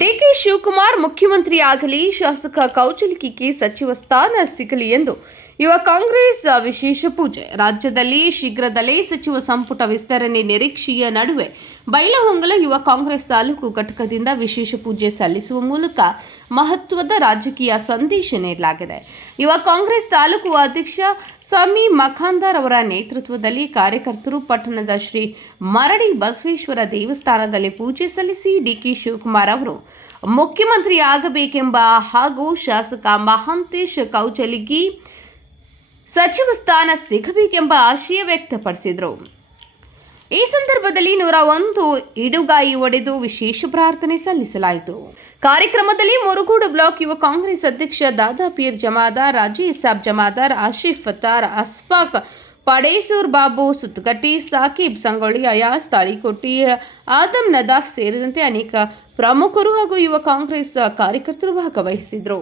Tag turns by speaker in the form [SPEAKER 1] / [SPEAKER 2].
[SPEAKER 1] DK Shivakumar ಮುಖ್ಯಮಂತ್ರಿಯಾಗಲಿ ಶಾಸಕ ಕೌಚಲಿಕೆಗೆ ಸಚಿವ ಸ್ಥಾನ ಸಿಗಲಿ ಎಂದು ಯುವ ಕಾಂಗ್ರೆಸ್ ವಿಶೇಷ ಪೂಜೆ. ರಾಜ್ಯದಲ್ಲಿ ಶೀಘ್ರದಲ್ಲೇ ಸಚಿವ ಸಂಪುಟ ವಿಸ್ತರಣೆ ನಿರೀಕ್ಷೆಯ ನಡುವೆ ಬೈಲಹೊಂಗಲ ಯುವ ಕಾಂಗ್ರೆಸ್ ತಾಲೂಕು ಘಟಕದಿಂದ ವಿಶೇಷ ಪೂಜೆ ಸಲ್ಲಿಸುವ ಮೂಲಕ ಮಹತ್ವದ ರಾಜಕೀಯ ಸಂದೇಶ ನೀಡಲಾಗಿದೆ. ಯುವ ಕಾಂಗ್ರೆಸ್ ತಾಲೂಕು ಅಧ್ಯಕ್ಷ ಸಮಿ ಮಖಾಂದಾರ್ ಅವರ ನೇತೃತ್ವದಲ್ಲಿ ಕಾರ್ಯಕರ್ತರು ಪಟ್ಟಣದ ಶ್ರೀ ಮರಡಿ ಬಸವೇಶ್ವರ ದೇವಸ್ಥಾನದಲ್ಲಿ ಪೂಜೆ ಸಲ್ಲಿಸಿ ಡಿಕೆ ಶಿವಕುಮಾರ್ ಅವರು ಮುಖ್ಯಮಂತ್ರಿ ಆಗಬೇಕೆಂಬ ಹಾಗೂ ಶಾಸಕ ಮಹಾಂತೇಶ್ ಕೌಚಲಿಗಿ ಸಚಿವ ಸ್ಥಾನ ಸಿಗಬೇಕೆಂಬ ಆಶಯ ವ್ಯಕ್ತಪಡಿಸಿದರು. ಈ ಸಂದರ್ಭದಲ್ಲಿ ನೂರ ಒಂದು ಇಡುಗಾಯಿ ಒಡೆದು ವಿಶೇಷ ಪ್ರಾರ್ಥನೆ ಸಲ್ಲಿಸಲಾಯಿತು. ಕಾರ್ಯಕ್ರಮದಲ್ಲಿ ಮುರುಗೋಡು ಬ್ಲಾಕ್ ಯುವ ಕಾಂಗ್ರೆಸ್ ಅಧ್ಯಕ್ಷ ದಾದಾ ಪೀರ್ ಜಮಾದಾರ್ ರಾಜೀ ಸಾಬ್ ಜಮಾದಾರ್, ಆಶಿಫ್ ಫತಾರ್ ಅಸ್ಫಾಕ್ ಪಡೇಸೂರ್ ಬಾಬು ಸುತ್ತಗಟ್ಟಿ, ಸಾಕಿಬ್ ಸಂಗೊಳ್ಳಿ ಅಯಾಸ್ ತಾಳಿಕೊಟ್ಟಿ ಆದಮ್ ನದಾಫ್ ಸೇರಿದಂತೆ ಅನೇಕ ಪ್ರಮುಖರು ಹಾಗೂ ಯುವ ಕಾಂಗ್ರೆಸ್ ಕಾರ್ಯಕರ್ತರು ಭಾಗವಹಿಸಿದರು